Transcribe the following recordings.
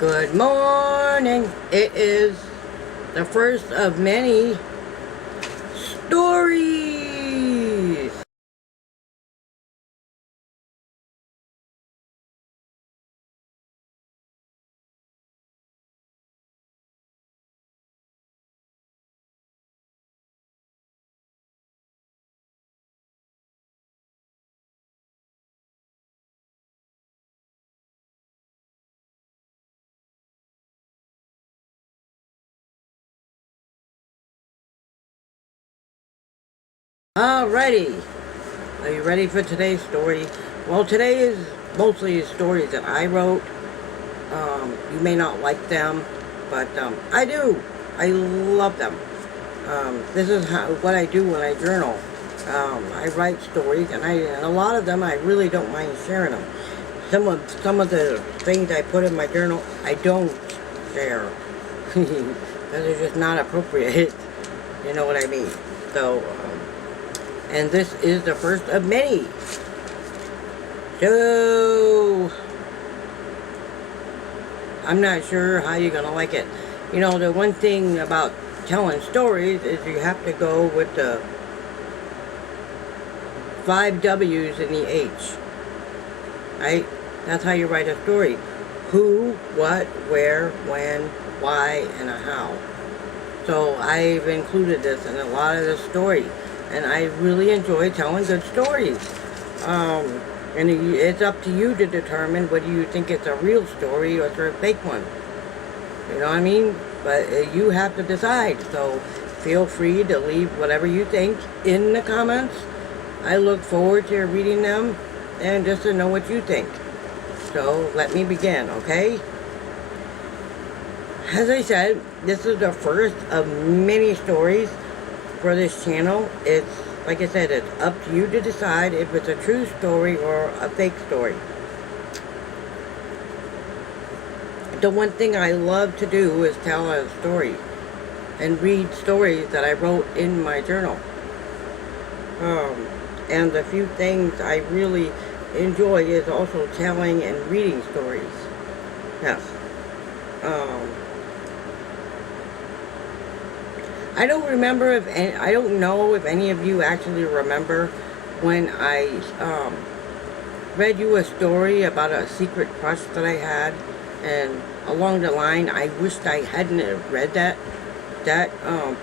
Good morning. It is the first of many stories. Alrighty. Are you ready for today's story? Well, today is mostly stories that I wrote. You may not like them, but I do. I love them. This is what I do when I journal. I write stories, and a lot of them I really don't mind sharing them. Some of the things I put in my journal I don't share because they're just not appropriate. You know what I mean? So, and this is the first of many. So, I'm not sure how you're gonna like it. You know, the one thing about telling stories is you have to go with the 5 W's and the H. Right? That's how you write a story. Who, what, where, when, why, and a how. So I've included this in a lot of the story. And I really enjoy telling good stories. And it's up to you to determine whether you think it's a real story or it's a fake one. You know what I mean? But you have to decide. So feel free to leave whatever you think in the comments. I look forward to reading them and just to know what you think. So let me begin, okay? As I said, this is the first of many stories for this channel. It's, like I said, it's up to you to decide if it's a true story or a fake story. The one thing I love to do is tell a story and read stories that I wrote in my journal. And the few things I really enjoy is also telling and reading stories. Yes. I don't know if any of you actually remember when I read you a story about a secret crush that I had, and along the line I wished I hadn't read that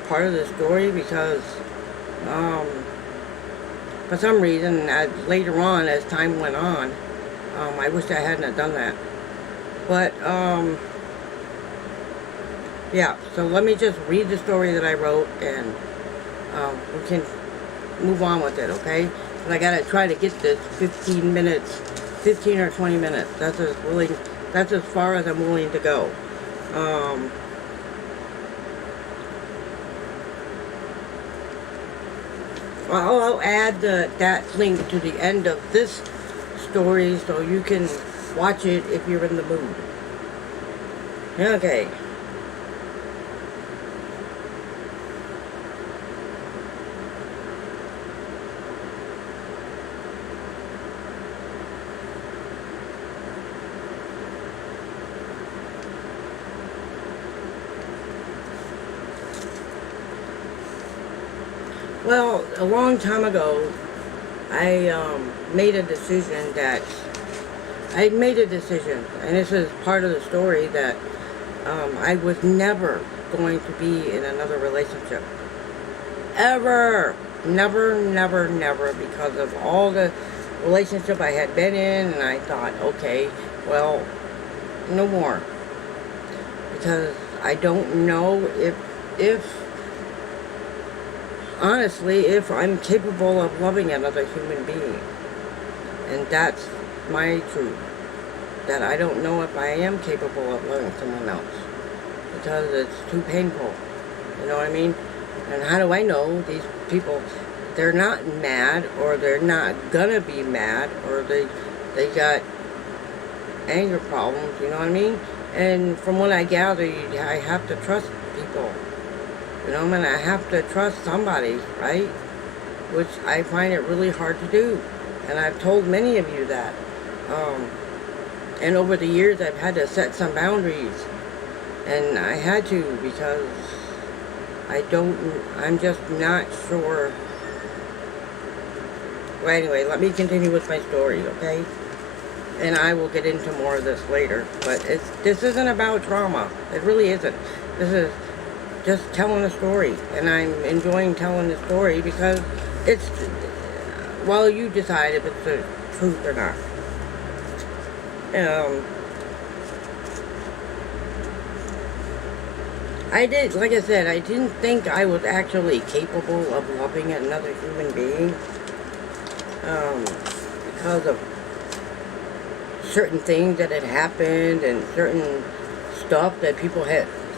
part of the story because for some reason later on as time went on I wished I hadn't done that. But yeah, so let me just read the story that I wrote, and we can move on with it, okay? And I gotta try to get this 15 or 20 minutes. That's as far as I'm willing to go. I'll add that link to the end of this story so you can watch it if you're in the mood. Okay. Well, a long time ago, I made a decision, and this is part of the story, that I was never going to be in another relationship. Ever. Never, never, never, because of all the relationship I had been in, and I thought, okay, well, no more. Because I don't know honestly, if I'm capable of loving another human being. And that's my truth. That I don't know if I am capable of loving someone else. Because it's too painful. You know what I mean? And how do I know these people, they're not mad, or they're not gonna be mad, or they got anger problems, you know what I mean? And from what I gather, I have to trust people. You know, I have to trust somebody, right? Which I find it really hard to do. And I've told many of you that. And over the years, I've had to set some boundaries. And I had to, because I'm just not sure. Well, anyway, let me continue with my story, okay? And I will get into more of this later. But this isn't about trauma. It really isn't. This is just telling a story. And I'm enjoying telling the story because it's, well, you decide if it's the truth or not. Like I said, I didn't think I was actually capable of loving another human being. Because of certain things that had happened and certain stuff that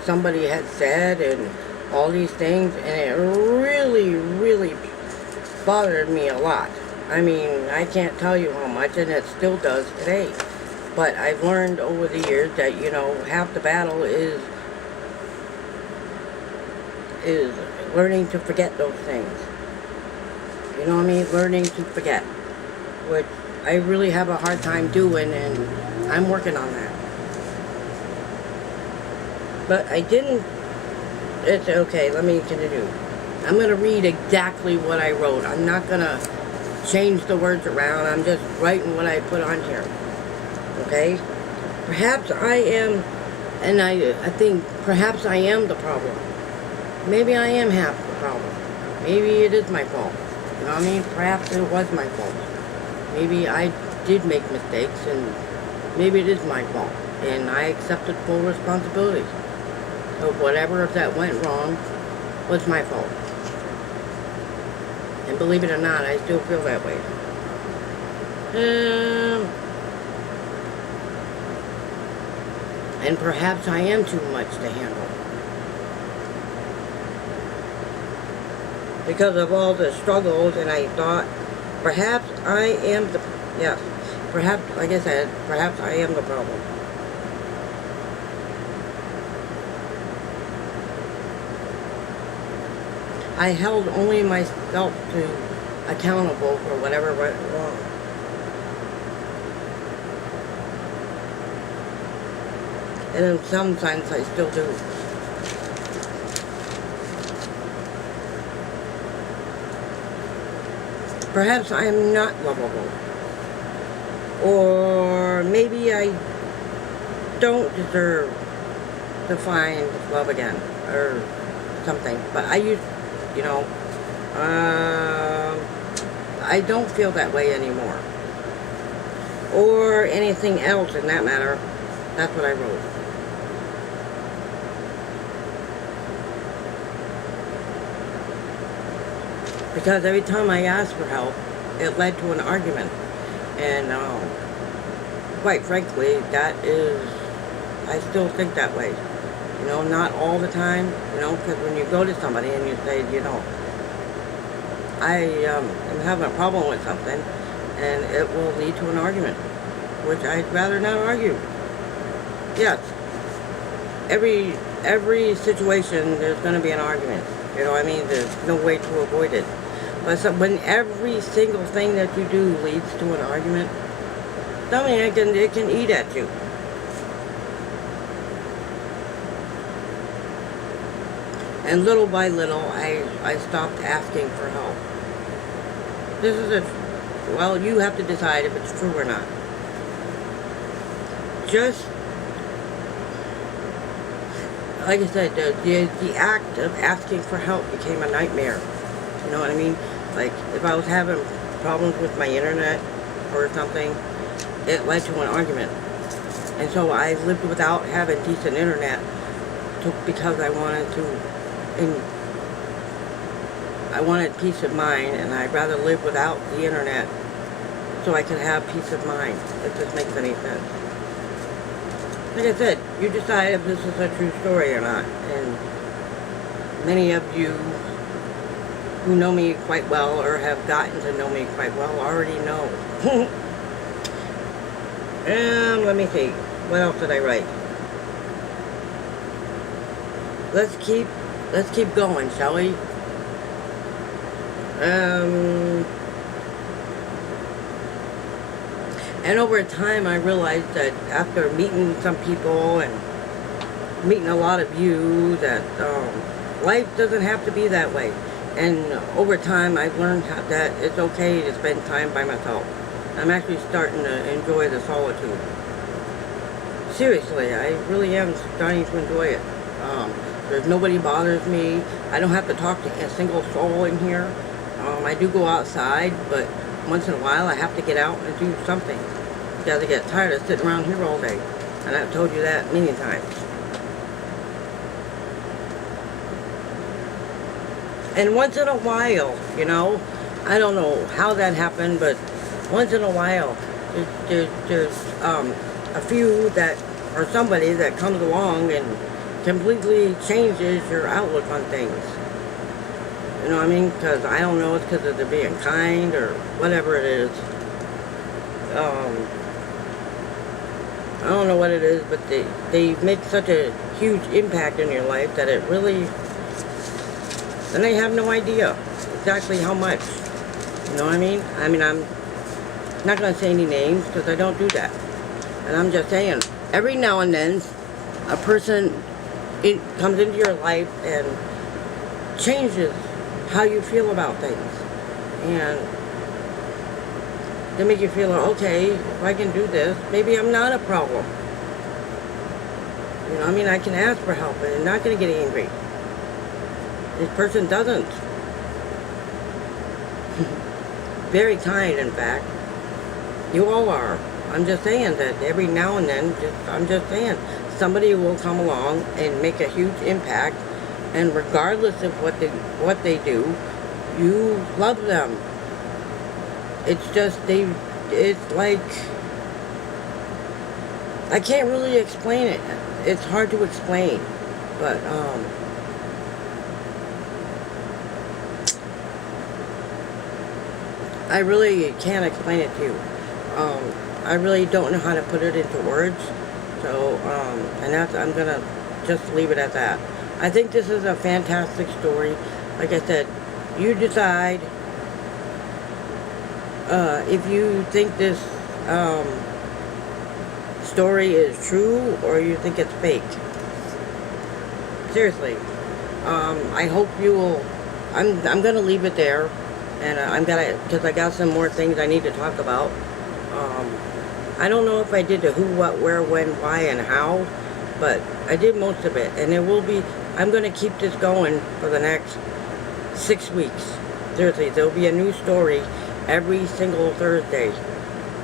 somebody had said and all these things, and it really, really bothered me a lot. I mean, I can't tell you how much, and it still does today. But I've learned over the years that, half the battle is learning to forget those things. You know what I mean? Learning to forget. Which I really have a hard time doing, and I'm working on that. But I didn't... It's okay, let me continue. I'm going to read exactly what I wrote. I'm not going to change the words around. I'm just writing what I put on here. Okay? Perhaps I am, and I think perhaps I am the problem. Maybe I am half the problem. Maybe it is my fault. You know what I mean? Perhaps it was my fault. Maybe I did make mistakes, and maybe it is my fault. And I accepted full responsibility. So whatever that went wrong was my fault. And believe it or not, I still feel that way. And perhaps I am too much to handle. Because of all the struggles, and I thought, perhaps I am the, yes, perhaps, like I said, perhaps I am the problem. I held only myself accountable for whatever went wrong. And in some sense, I still do. Perhaps I am not lovable. Or maybe I don't deserve to find love again, or something. But I don't feel that way anymore. Or anything else in that matter. That's what I wrote. Because every time I asked for help, it led to an argument. And quite frankly, I still think that way. Not all the time, because when you go to somebody and you say, I am having a problem with something, and it will lead to an argument, which I'd rather not argue. Yes, every situation, there's going to be an argument. There's no way to avoid it. But when every single thing that you do leads to an argument, it can eat at you. And little by little, I stopped asking for help. Well, you have to decide if it's true or not. Just, like I said, the act of asking for help became a nightmare. You know what I mean? Like, if I was having problems with my internet or something, it led to an argument. And so I lived without having decent internet because I wanted to, and I wanted peace of mind, and I'd rather live without the internet so I could have peace of mind, if this makes any sense. Like I said, you decide if this is a true story or not. And many of you who know me quite well or have gotten to know me quite well already know. And let me see. What else did I write? Let's keep going, shall we? And over time, I realized that after meeting some people and meeting a lot of you, that life doesn't have to be that way. And over time, I've learned that it's okay to spend time by myself. I'm actually starting to enjoy the solitude. Seriously, I really am starting to enjoy it. There's nobody bothers me. I don't have to talk to a single soul in here. I do go outside, but once in a while I have to get out and do something, because I get tired of sitting around here all day. And I've told you that many times. And once in a while, you know, I don't know how that happened, but once in a while, there's a few that, or somebody that comes along and completely changes your outlook on things. You know what I mean? Because I don't know, it's because of they're being kind or whatever it is. I don't know what it is, but they make such a huge impact in your life that it really, and they have no idea exactly how much. You know what I mean? I'm not going to say any names because I don't do that. And I'm just saying, every now and then, a person comes into your life and changes how you feel about things. And they make you feel, okay, if I can do this, maybe I'm not a problem. You know, I mean, I can ask for help and I'm not going to get angry. This person doesn't. Very kind, in fact. You all are. I'm just saying that every now and then, I'm just saying, somebody will come along and make a huge impact, and regardless of what they do, you love them. It's just, it's like, I can't really explain it. It's hard to explain, but, I really can't explain it to you. I really don't know how to put it into words, so, and I'm gonna just leave it at that. I think this is a fantastic story. Like I said, you decide if you think this story is true or you think it's fake. Seriously. I hope you will. I'm gonna leave it there, and because I got some more things I need to talk about. I don't know if I did the who, what, where, when, why, and how, but I did most of it, and I'm going to keep this going for the next 6 weeks. Seriously, there'll be a new story every single Thursday.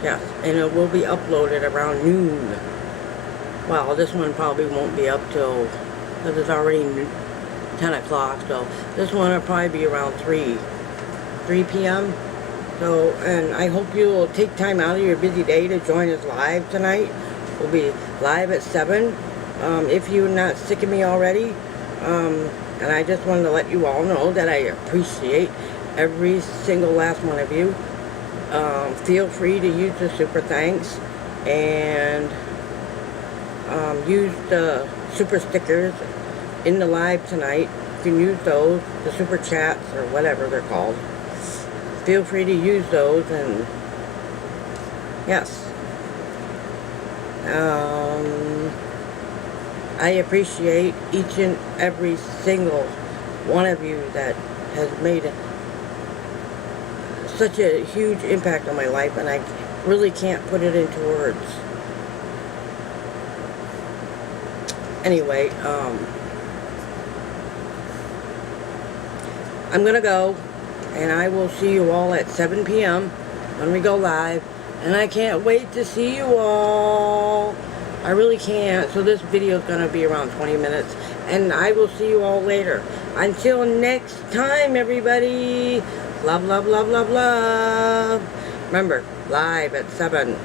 Yes, and it will be uploaded around noon. Well, this one probably won't be up till, because it's already 10 o'clock, so this one will probably be around 3 p.m. So, and I hope you will take time out of your busy day to join us live tonight. We'll be live at 7. If you're not sick of me already, and I just wanted to let you all know that I appreciate every single last one of you. Feel free to use the super thanks and use the super stickers in the live tonight. You can use those, the super chats or whatever they're called. Feel free to use those, and yes. I appreciate each and every single one of you that has made such a huge impact on my life, and I really can't put it into words. Anyway, I'm gonna go, and I will see you all at 7 p.m. when we go live, and I can't wait to see you all. I really can't. So this video is gonna be around 20 minutes, and I will see you all later. Until next time, everybody. Love, love, love, love, love. Remember, live at 7.